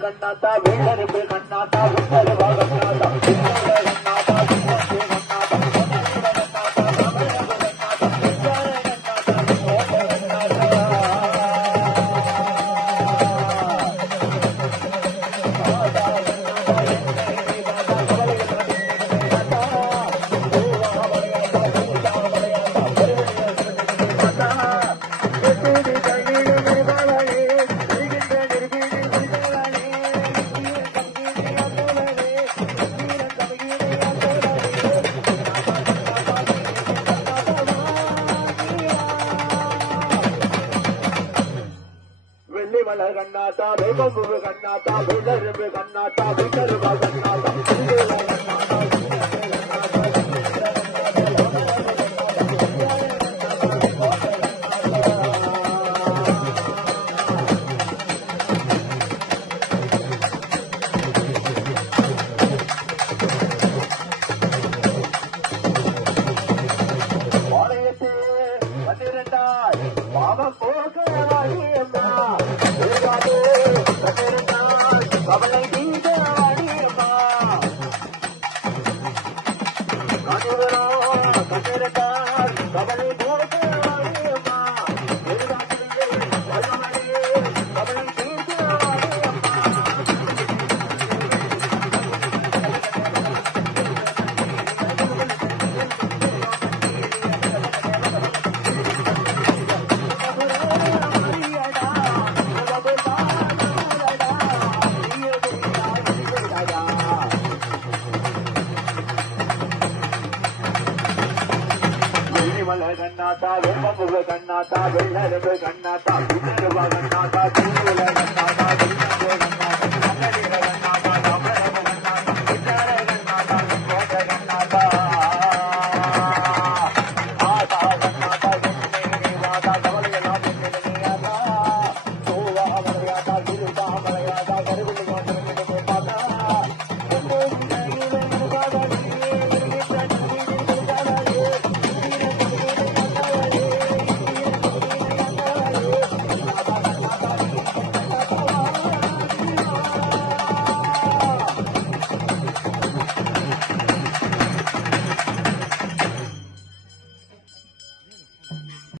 கண்ணாத்தா வீரருக்கு கண்ணாத்தா உத்தரவா கண்ணாத்தா கண்ணாத்தா வேகம்பு கண்ணாத்தா விளரும்பு கண்ணாத்தா விட்டருவா கண்ணாத்தா பாவம் போக கவலை நீங்க அடியம்மா கட்டிருந்தால் கவலை போக அடியம்மா கவலை தீர்த்து அடியம்மா கண்ணாத்தா வெப்பமுக கண்ணாத்தா வெள்ளரும்பு கண்ணாத்தா கண்ணாத்தா